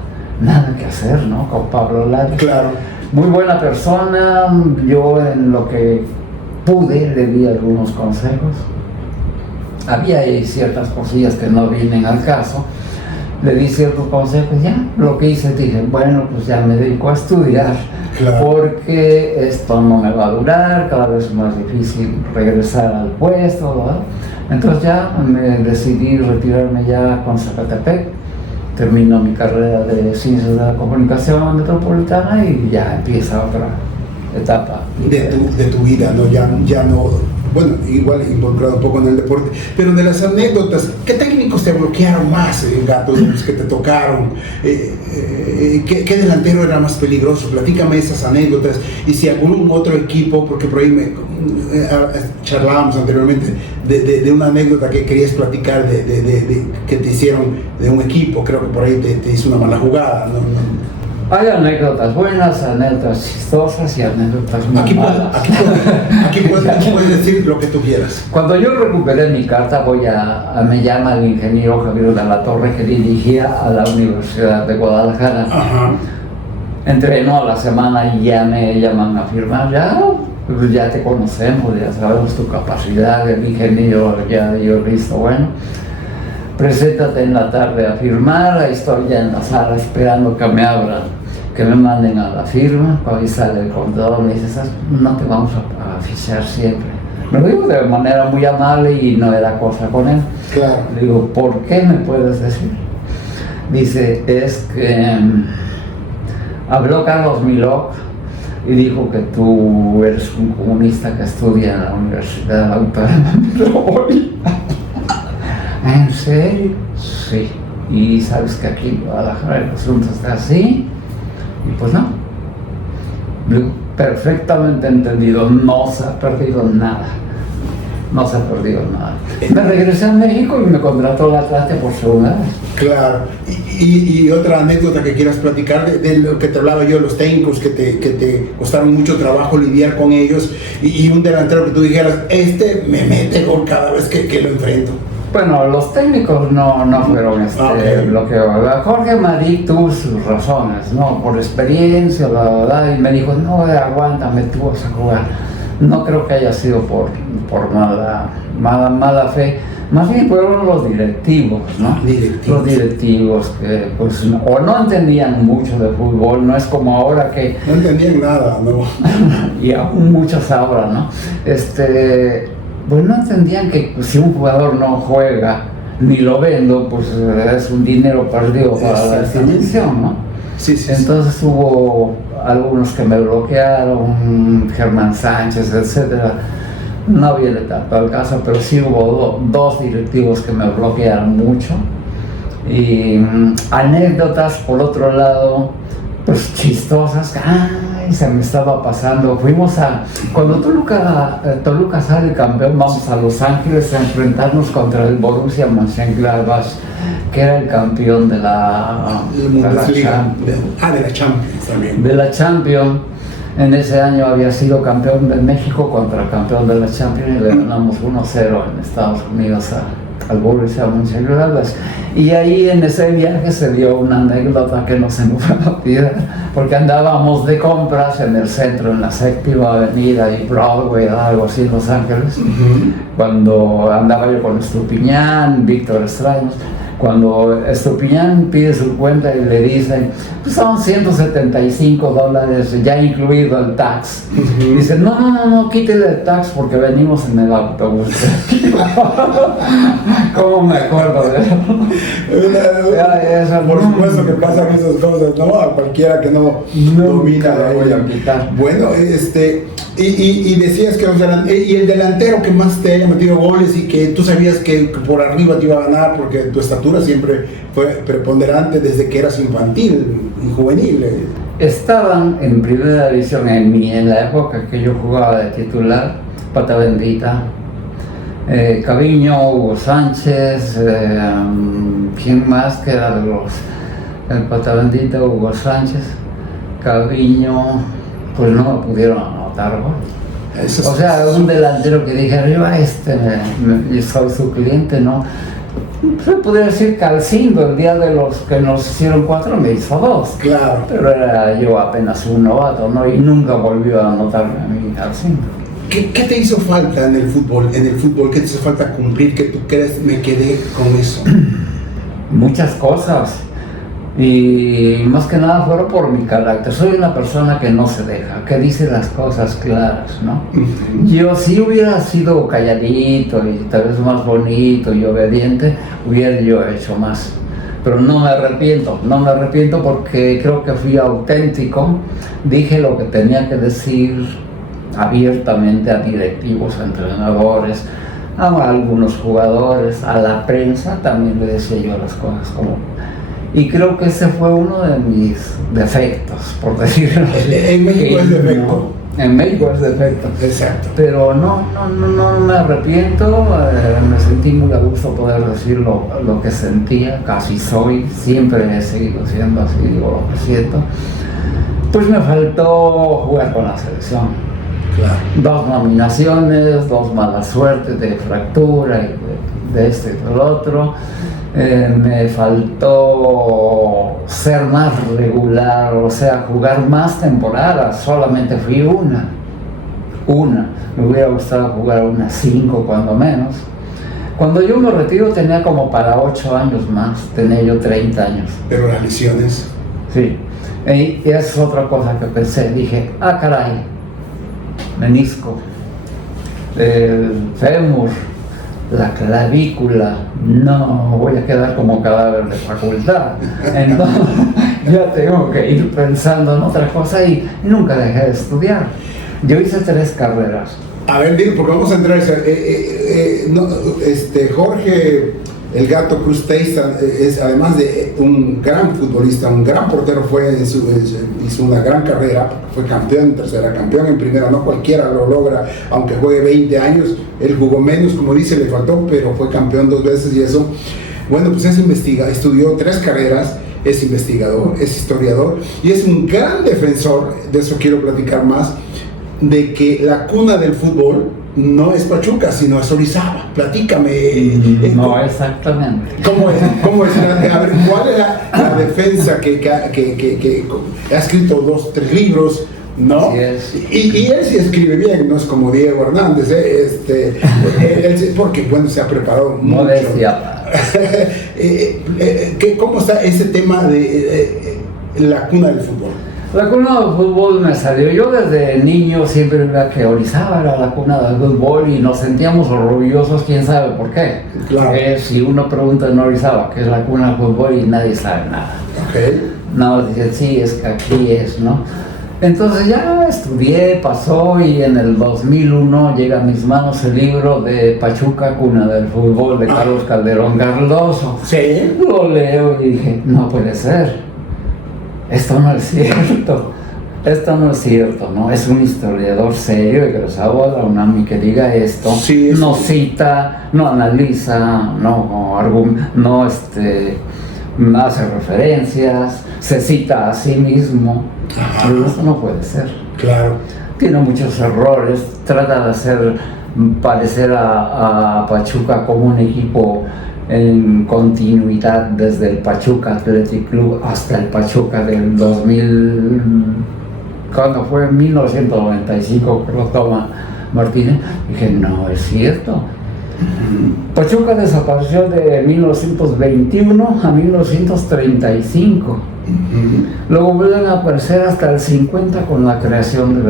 que hacer, ¿no? Con Pablo Larios. Claro. Muy buena persona, yo en lo que pude le di algunos consejos. Había ahí ciertas cosillas que no vienen al caso, le di ciertos consejos, ya lo que hice, dije, bueno, pues ya me dedico a estudiar, porque esto no me va a durar, cada vez es más difícil regresar al puesto, ¿verdad? Entonces ya me decidí retirarme ya con Zacatepec, termino mi carrera de Ciencias de la Comunicación Metropolitana y ya empieza otra etapa. De tu vida, ¿no? Ya no... Bueno, igual involucrado un poco en el deporte, pero de las anécdotas, ¿qué técnicos te bloquearon más, Gato, de los que te tocaron? ¿Qué delantero era más peligroso? Platícame esas anécdotas, y si algún otro equipo, porque por ahí charlábamos anteriormente de una anécdota que querías platicar que te hicieron de un equipo, creo que por ahí te hizo una mala jugada, ¿no? Hay anécdotas buenas, anécdotas chistosas y anécdotas muy malas. Aquí puedes decir lo que tú quieras. Cuando yo recuperé mi carta, me llama el ingeniero Javier de la Torre, que dirigía a la Universidad de Guadalajara. Entrenó a la semana y ya me llaman a firmar. Ya te conocemos, ya sabemos tu capacidad, el ingeniero ya yo listo, bueno. Preséntate en la tarde a firmar, ahí estoy ya en la sala esperando que me abran, que me manden a la firma. Cuando sale el contador me dice, no te vamos a fichar siempre. Me lo digo de manera muy amable y no era cosa con él. Claro. Le digo, ¿por qué me puedes decir? Dice, es que habló Carlos Milok y dijo que tú eres un comunista que estudia en la Universidad Autónoma de Metropolitana. ¿En serio? Sí. Y sabes que aquí en Guadalajara el asunto está así. Y pues no. Perfectamente entendido. No se ha perdido nada. No se ha perdido nada. Me regresé a México y me contrató la Atlante por segunda vez. Claro. Y otra anécdota que quieras platicar de lo que te hablaba yo, los técnicos que te costaron mucho trabajo lidiar con ellos, y un delantero que tú dijeras, me mete gol cada vez que lo enfrento. Bueno, los técnicos no fueron bloqueo. Jorge Madí tuvo sus razones, ¿no? Por experiencia, la verdad, y me dijo, no, aguántame, tú vas a jugar. No creo que haya sido por mala fe, más bien fueron los directivos, ¿no? Los directivos que, pues, o no entendían mucho de fútbol, no es como ahora que... No entendían nada, ¿no? Y aún muchos ahora, ¿no? Pues no entendían que si un jugador no juega ni lo vendo, pues es un dinero perdido para la institución, ¿no? Sí. Entonces hubo algunos que me bloquearon, Germán Sánchez, etcétera. No viene tanto al caso, pero sí hubo dos directivos que me bloquearon mucho. Y anécdotas, por otro lado, pues chistosas. y se me estaba pasando. Cuando Toluca sale campeón, vamos a Los Ángeles a enfrentarnos contra el Borussia Mönchengladbach, que era el campeón de la Champions también. De la Champions. En ese año había sido campeón de México contra el campeón de la Champions y le ganamos 1-0 en Estados Unidos al Borussia Mönchengladbach. Y ahí en ese viaje se dio una anécdota que no se me va a olvidar, porque andábamos de compras en el centro, en la 7ª Avenida y Broadway, algo así en Los Ángeles, cuando andaba yo con Estupiñán, Víctor Extraños. Cuando Estupiñán pide su cuenta y le dicen, pues son $175, ya incluido el tax. Y dice, no, quítele el tax porque venimos en el autobús. ¿Cómo me acuerdo de eso? Por supuesto que pasan esas cosas, ¿no? A cualquiera que no domina la voy a quitar. Bueno, y decías que y el delantero que más te haya metido goles y que tú sabías que por arriba te iba a ganar porque tu estatura siempre fue preponderante desde que eras infantil y juvenil. Estaban en primera división en la época que yo jugaba de titular, Pata Bendita, Caviño, Hugo Sánchez, ¿quién más que era de los? El Pata Bendita, Hugo Sánchez, Caviño, pues no me pudieron anotar gol. O sea, un delantero que dije, arriba yo soy su cliente, ¿no? Se podría decir Calcindo, el día de los que nos hicieron 4 me hizo 2. Claro. Pero era yo apenas un novato, ¿no? Y nunca volvió a anotarme a mí Calcindo. ¿Qué te hizo falta en el fútbol? ¿Qué te hizo falta cumplir? ¿Qué tú crees me quedé con eso? Muchas cosas. Y más que nada fueron por mi carácter. Soy una persona que no se deja, que dice las cosas claras, ¿no? Yo si hubiera sido calladito y tal vez más bonito y obediente, hubiera yo hecho más. Pero no me arrepiento porque creo que fui auténtico, dije lo que tenía que decir abiertamente a directivos, a entrenadores, a algunos jugadores, a la prensa, también le decía yo las cosas como... Y creo que ese fue uno de mis defectos, por decirlo así. En México es defecto. En México es defecto. Exacto. Pero no me arrepiento, me sentí muy a gusto poder decir lo que sentía, casi soy, siempre he seguido siendo así, digo lo que siento. Pues me faltó jugar con la selección. Claro. 2 nominaciones, 2 malas suertes de fractura y de este y del otro. Me faltó ser más regular, o sea, jugar más temporadas, solamente fui una, me hubiera gustado jugar unas 5 cuando menos. Cuando yo me retiro tenía como para 8 años más, tenía yo 30 años. Pero las lesiones. Sí, y esa es otra cosa que pensé, dije, caray, menisco, el fémur, la clavícula, no, voy a quedar como cadáver de facultad. Entonces ya tengo que ir pensando en otra cosa y nunca dejé de estudiar. Yo hice 3 carreras. A ver, dime, porque vamos a entrar Jorge el Gato Cruz Teiza es, además de un gran futbolista, un gran portero, hizo una gran carrera, fue campeón en tercera, campeón en primera, no cualquiera lo logra, aunque juegue 20 años, él jugó menos, como dice, le faltó, pero fue campeón 2 veces y eso. Bueno, pues estudió 3 carreras, es investigador, es historiador y es un gran defensor, de eso quiero platicar más, de que la cuna del fútbol no es Pachuca, sino es Orizaba. Platícame. No, exactamente. ¿Cómo es? A ver, ¿cuál es la defensa que ha escrito 2, 3 libros? ¿No? Así es. Y él sí escribe bien, no es como Diego Hernández, porque bueno, se ha preparado mucho. Modestia. ¿Cómo está ese tema de la cuna del fútbol? La cuna del fútbol me salió. Yo desde niño siempre veía que Orizaba era la cuna del fútbol y nos sentíamos orgullosos, quién sabe por qué. Claro. Porque si uno pregunta en Orizaba qué es la cuna del fútbol y nadie sabe nada. Okay. No, dice, sí, es que aquí es, ¿no? Entonces ya estudié, pasó y en el 2001 llega a mis manos el libro de Pachuca, cuna del fútbol, de Carlos Calderón Cardoso. Sí. Lo leo y dije, no puede ser. Esto no es cierto. Esto no es cierto, ¿no? Es un historiador serio, egresado a la UNAM, y que diga esto. Sí, no cita, no analiza, no hace referencias, se cita a sí mismo. Pero esto no puede ser. Claro. Tiene muchos errores, trata de hacer parecer a Pachuca como un equipo en continuidad desde el Pachuca Athletic Club hasta el Pachuca del 2000, cuando fue en 1995 que lo toma Martínez. Dije, no es cierto. Pachuca desapareció de 1921 a 1935. Luego vuelven a aparecer hasta el 50 con la creación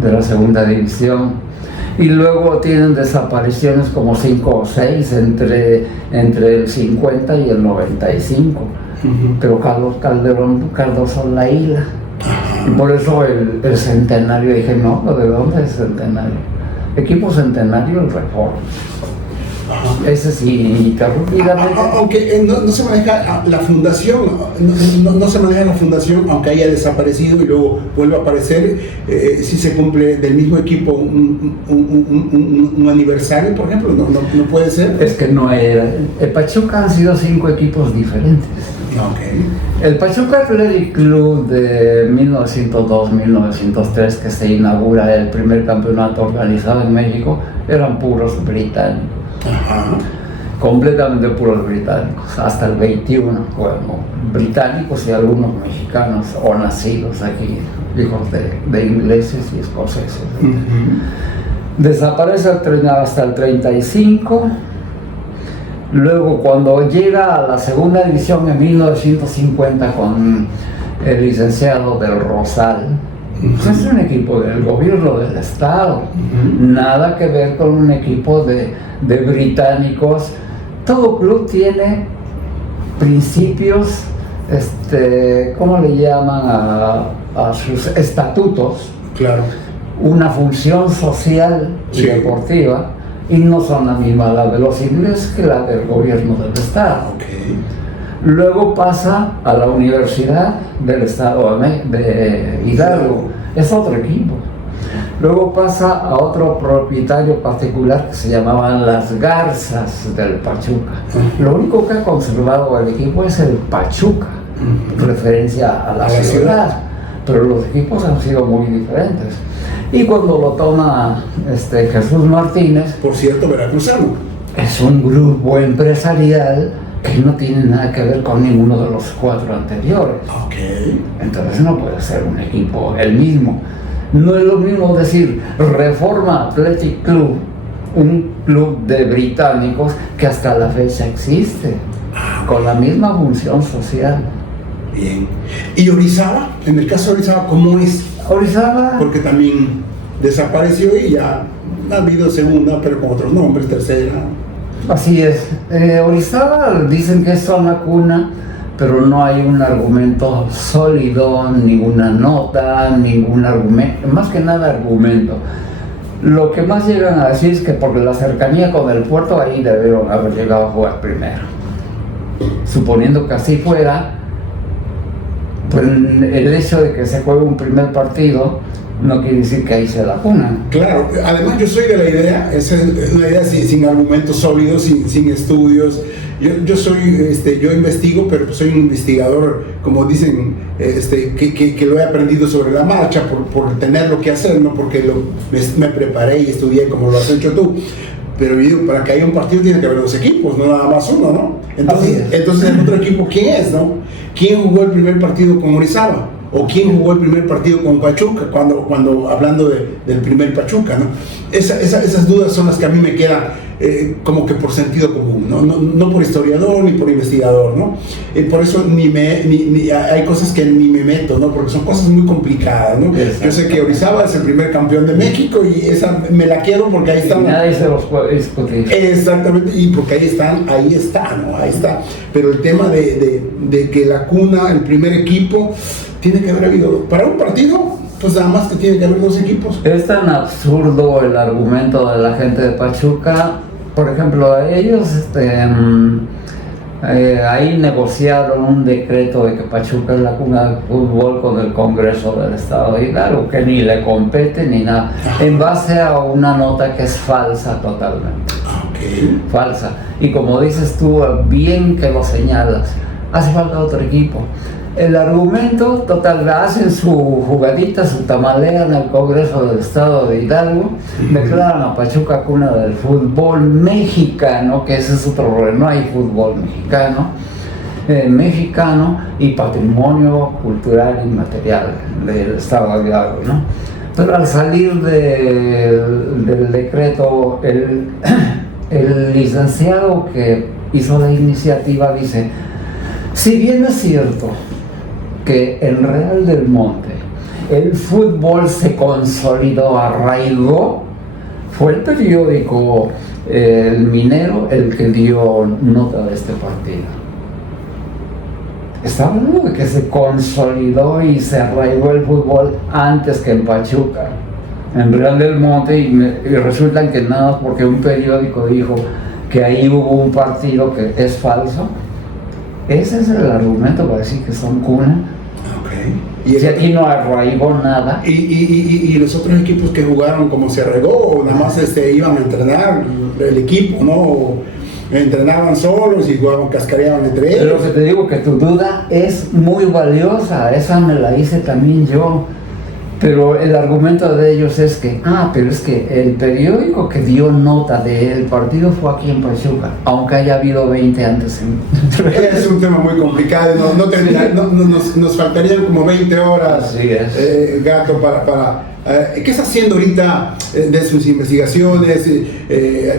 de la segunda división. Y luego tienen desapariciones como 5 o 6 entre el 50 y el 95. Pero Carlos Calderón, Cardoso la hila. Y por eso el centenario, dije, no, ¿de dónde es centenario? Equipo centenario, el Reforma. Ese sí, interrumpidamente. Aunque no se maneja la fundación, no se maneja la fundación, aunque haya desaparecido y luego vuelve a aparecer, si se cumple del mismo equipo un aniversario, por ejemplo, no puede ser. Es que no era. El Pachuca han sido 5 equipos diferentes. Okay. El Pachuca Athletic Club de 1902-1903, que se inaugura el primer campeonato organizado en México, eran puros británicos. Completamente puros británicos, hasta el 21, bueno, británicos y algunos mexicanos o nacidos aquí, hijos de ingleses y escoceses. Desaparece hasta el 35. Luego, cuando llega a la segunda división en 1950 con el licenciado del Rosal, pues es un equipo del gobierno del estado, nada que ver con un equipo de británicos. Todo club tiene principios, ¿cómo le llaman a sus estatutos? Claro. Una función social y deportiva, y no son la misma la de los ingleses que la del gobierno del estado. Okay. Luego pasa a la Universidad del Estado de Hidalgo, es otro equipo. Luego pasa a otro propietario particular que se llamaban las Garzas del Pachuca. Lo único que ha conservado el equipo es el Pachuca, referencia a la ciudad, pero los equipos han sido muy diferentes. Y cuando lo toma Jesús Martínez, por cierto, veracruzano, es un grupo empresarial que no tiene nada que ver con ninguno de los 4 anteriores. Okay. Entonces no puede ser un equipo el mismo. No es lo mismo decir Reforma Athletic Club, un club de británicos que hasta la fecha existe, con la misma función social. Bien. ¿Y Orizaba? En el caso de Orizaba, ¿cómo es? Orizaba, Porque también desapareció y ya ha habido segunda, pero con otros nombres, tercera. así es. Orizaba dicen que es zona cuna, pero no hay un argumento sólido, ninguna nota, ningún argumento, más que nada argumento. Lo que más llegan a decir es que por la cercanía con el puerto, ahí debieron haber llegado a jugar primero. Suponiendo que así fuera, pues el hecho de que se juegue un primer partido no quiere decir que ahí se la cuna. Claro, además yo soy de la idea, es una idea sin argumentos sólidos, sin estudios. Yo investigo, pero soy un investigador, como dicen, que lo he aprendido sobre la marcha por tener lo que hacer, no porque me preparé y estudié como lo has hecho tú. Pero yo digo, para que haya un partido tiene que haber 2 equipos, no nada más uno, ¿no? Entonces el otro equipo, ¿quién es, no? ¿Quién jugó el primer partido con Orizaba? ¿O quién jugó el primer partido con Pachuca? Cuando hablando del primer Pachuca, ¿no? Esas dudas son las que a mí me quedan como que por sentido común, no por historiador ni por investigador, ¿no? Por eso hay cosas que ni me meto, ¿no? Porque son cosas muy complicadas, ¿no? Yo sé que Orizaba es el primer campeón de México y esa me la quiero porque ahí están. Nadie se los puede discutir. Exactamente, y porque ahí está, ¿no? Ahí está. Pero el tema de que la cuna, el primer equipo, tiene que haber habido, para un partido, pues nada más que tiene que haber 2 equipos. Es tan absurdo el argumento de la gente de Pachuca. Por ejemplo, ellos Ahí negociaron un decreto de que Pachuca es la cuna del fútbol con el Congreso del Estado de Hidalgo, que ni le compete ni nada, en base a una nota que es falsa totalmente. Okay. Falsa. Y como dices tú, bien que lo señalas, hace falta otro equipo. El argumento, total, hacen su jugadita, su tamalea en el Congreso del Estado de Hidalgo, declaran a Pachuca cuna del fútbol mexicano, que ese es otro problema, no hay fútbol mexicano y patrimonio cultural inmaterial del Estado de Hidalgo, ¿no? Pero al salir del decreto, el licenciado que hizo la iniciativa dice: si bien es cierto que en Real del Monte el fútbol se consolidó, arraigó, fue el periódico El Minero el que dio nota de este partido. Está hablando de que se consolidó y se arraigó el fútbol antes que en Pachuca, en Real del Monte, y resulta que nada porque un periódico dijo que ahí hubo un partido que es falso. Ese es el argumento para decir que son cuna. Okay. Si aquí no arraigó nada. ¿Y los otros equipos que jugaron, como se regó, o nada más iban a entrenar el equipo, ¿no? O entrenaban solos y jugaban, cascareaban entre ellos? Pero que te digo que tu duda es muy valiosa, esa me la hice también yo. Pero el argumento de ellos es que, pero es que el periódico que dio nota del partido fue aquí en Pachuca, aunque haya habido 20 antes. Es un tema muy complicado, nos faltarían como 20 horas, Así es. Gato, para ¿qué está haciendo ahorita de sus investigaciones?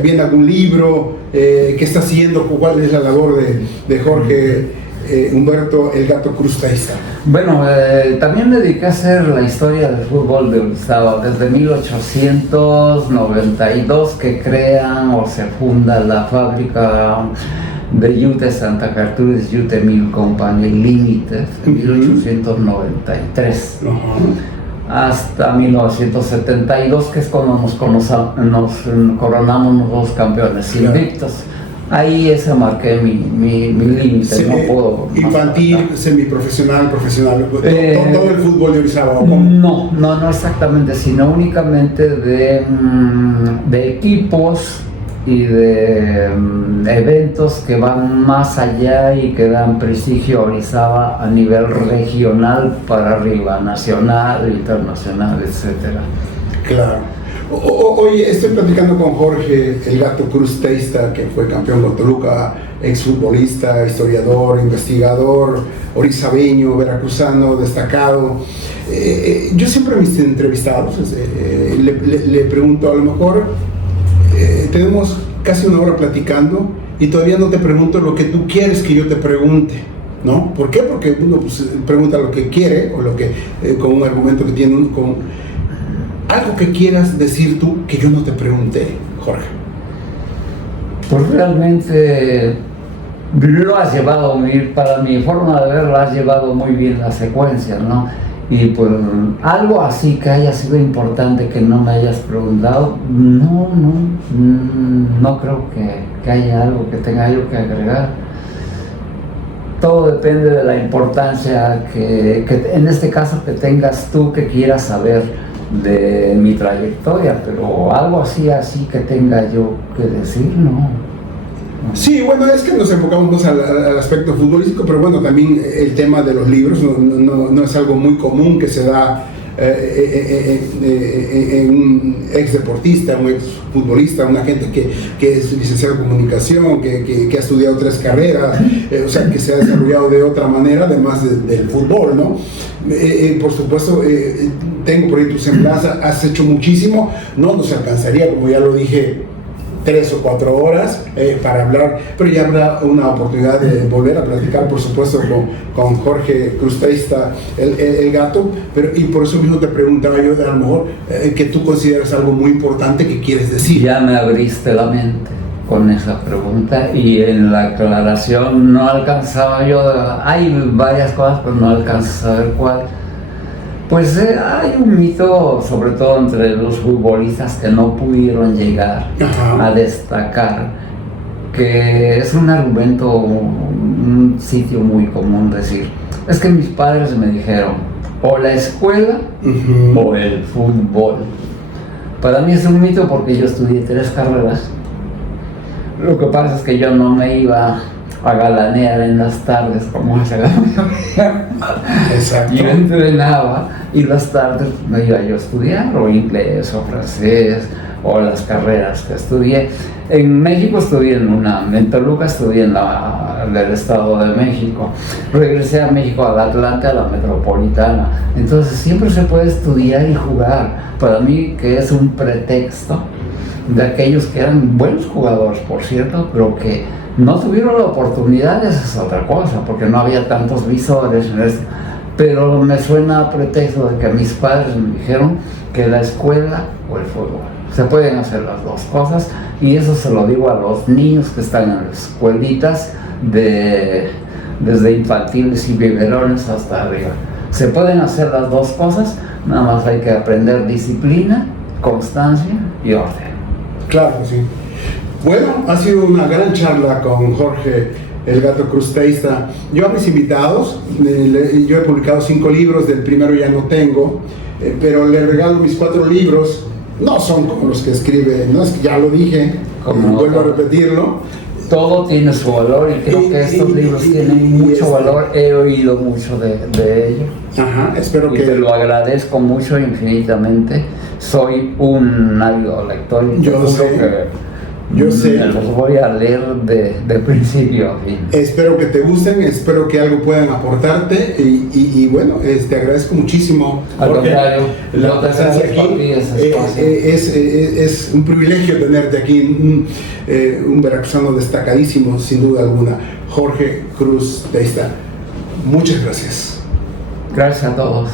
¿Viene algún libro? ¿Qué está haciendo? ¿Cuál es la labor de Jorge Humberto el Gato Cruz Teista? Bueno, también me dediqué a hacer la historia del fútbol de Orizaba desde 1892, que crean o se funda la fábrica de Yute Santa Gertrudis Yute Mill Company Limited en 1893. Hasta 1972, que es cuando nos coronamos los campeones invictos. Ahí ese marqué mi límite, no puedo... Infantil, semiprofesional, profesional, todo el fútbol de Orizaba. No exactamente, sino únicamente de equipos y de eventos que van más allá y que dan prestigio a Orizaba a nivel regional para arriba, nacional, internacional, etcétera. Claro. Oye, estoy platicando con Jorge el Gato Cruz Teista, que fue campeón con Toluca, exfutbolista, historiador, investigador, orizabeño, veracruzano, destacado. Yo siempre a mis entrevistados le pregunto, a lo mejor tenemos casi una hora platicando y todavía no te pregunto lo que tú quieres que yo te pregunte, ¿no? ¿Por qué? Porque uno pregunta lo que quiere o lo que con un argumento que tiene algo que quieras decir tú que yo no te pregunté, Jorge. Pues realmente lo has llevado para mi forma de ver, lo has llevado muy bien la secuencia, ¿no? Y pues algo así que haya sido importante que no me hayas preguntado, no creo que haya algo que tenga yo que agregar. Todo depende de la importancia que en este caso que tengas tú, que quieras saber de mi trayectoria, pero algo así que tenga yo que decir, no. Sí, bueno, es que nos enfocamos al aspecto futbolístico, pero bueno, también el tema de los libros no es algo muy común que se da en un ex deportista, un ex futbolista, una gente que es licenciado en comunicación, que ha estudiado 3 carreras, o sea, que se ha desarrollado de otra manera, además del fútbol, ¿no? Por supuesto, tengo por ahí tu semblanza, has hecho muchísimo, no nos alcanzaría, como ya lo dije, 3 o 4 horas para hablar, pero ya habrá una oportunidad de volver a platicar, por supuesto, con Jorge Cruz Teista, el Gato, y por eso mismo te preguntaba yo, a lo mejor, que tú consideras algo muy importante que quieres decir. Ya me abriste la mente con esa pregunta, y en la aclaración no alcanzaba yo, hay varias cosas, pero no alcanzo a saber cuál. Pues hay un mito, sobre todo entre los futbolistas, que no pudieron llegar a destacar, que es un argumento, un sitio muy común decir, es que mis padres me dijeron, o la escuela o el fútbol. Para mí es un mito porque yo estudié 3 carreras. Lo que pasa es que yo no me iba a galanear en las tardes como hace la mayoría. Exacto. Yo entrenaba y las tardes me iba yo a estudiar o inglés o francés o las carreras que estudié. En México estudié en UNAM, en Toluca estudié en el Estado de México. Regresé a México, al Atlante, a la Metropolitana. Entonces siempre se puede estudiar y jugar. Para mí que es un pretexto de aquellos que eran buenos jugadores, por cierto, pero que no tuvieron la oportunidad, esa es otra cosa, porque no había tantos visores en esto. Pero me suena a pretexto de que mis padres me dijeron que la escuela o el fútbol. Se pueden hacer las dos cosas y eso se lo digo a los niños que están en las escuelitas desde infantiles y biberones hasta arriba. Se pueden hacer las dos cosas, nada más hay que aprender disciplina, constancia y orden. Claro que sí. Bueno, ha sido una gran charla con Jorge El Gato Cruz Teista. Yo a mis invitados, yo he publicado 5 libros, del primero ya no tengo, pero le regalo mis 4 libros. No son como los que escribe, no es que ya lo dije, vuelvo a repetirlo. Todo tiene su valor y creo que estos libros tienen mucho valor. He oído mucho de ellos. Ajá, espero y que... te lo agradezco mucho, infinitamente. Soy un ávido lector y yo sé. Yo sé. Los voy a leer de principio a fin. Espero que te gusten, espero que algo puedan aportarte y bueno, te agradezco muchísimo. Al contrario, la presencia aquí. Es un privilegio tenerte aquí, un veracruzano destacadísimo, sin duda alguna, Jorge Cruz Teista. Muchas gracias. Gracias a todos.